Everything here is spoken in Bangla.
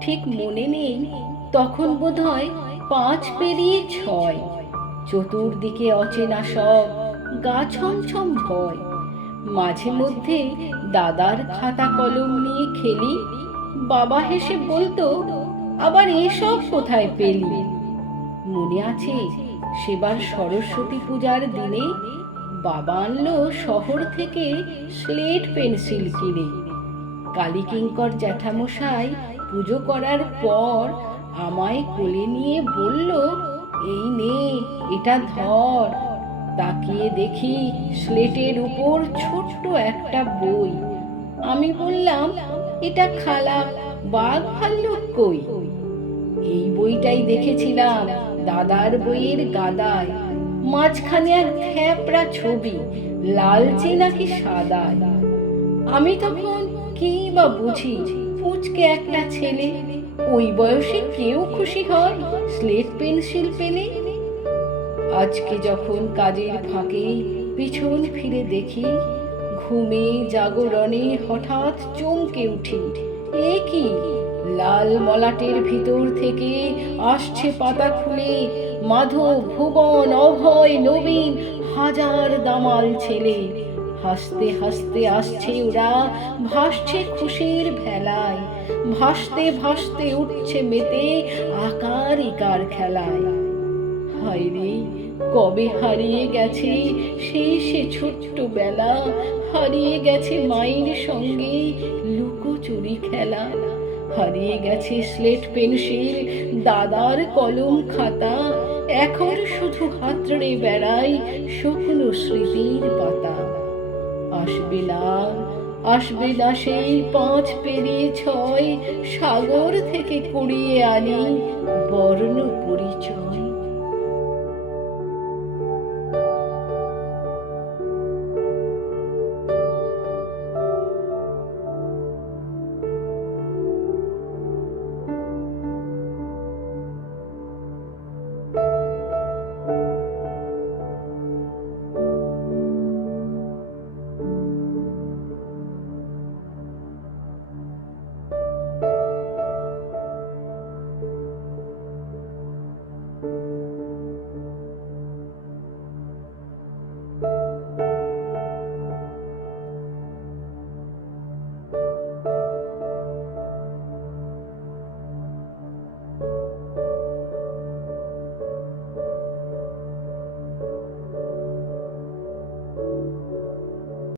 ঠিক মনে নেই, তখন বোধ হয় পাঁচ পেরিয়ে ছয়। চতুর্দিকে অচেনা সব গা ছমছম ভয়। মাঝে মধ্যে দাদার খাতা কলম নিয়ে খেলি, বাবা হেসে বলতো, আবার এসব কোথায় পেলি? মনে আছে সেবার সরস্বতী পূজার দিনে বাবা আনলো শহর থেকে স্লেট পেন্সিল কিনে। কালীকিঙ্কর জ্যাঠামশাই পুজো করার পর আমায় কোলে নিয়ে বলল, এই নে, এটা ধর। তাকিয়ে দেখি স্লেটের উপর ছোট্ট একটা বই। আমি বললাম, এটা খালা, বাঘ ভাল্লুক কই? এই বইটাই দেখেছিলাম দাদার বইয়ের গাদায়। মাঝখানে এক থ্যাপড়া ছবি, লালচে নাকি সাদায়। আমি তখন কি বা বুঝি ফুচকে একটা ছেলে। ওই বয়সে কেউ খুশি হয় স্লেট পেন্সিল পেলে। আজকে যখন কাজের ফাঁকে পিছন ফিরে দেখি, ঘুমে জাগরণে হঠাৎ চমকে উঠি। এ কি? লাল মলাটের ভিতর থেকে আসছে পাতা খুলে। মাধব ভুবন অভয়, নবীন, হাজার দামাল ছেলে। হাসতে হাসতে আসছে ওরা, ভাসছে খুশির ভেলায়, ভাসতে ভাসতে উঠছে মেতে আকার ইকার খেলায়। হায় রে কবে হারিয়ে গেছে সেই সে ছোট্ট বেলা হারিয়ে গেছে মায়ের সঙ্গে লুকোচুরি খেলা। হারিয়ে গেছে স্লেট পেন্সিল, দাদার কলম খাতা। এখন শুধু হাতড়ে বেড়াই শুকনো স্মৃতির পাতা। আসবে লাল আসবে না সেই পাঁচ পেরিয়ে ছয় সাগর থেকে কুড়িয়ে আনি বর্ণ পরিচয়।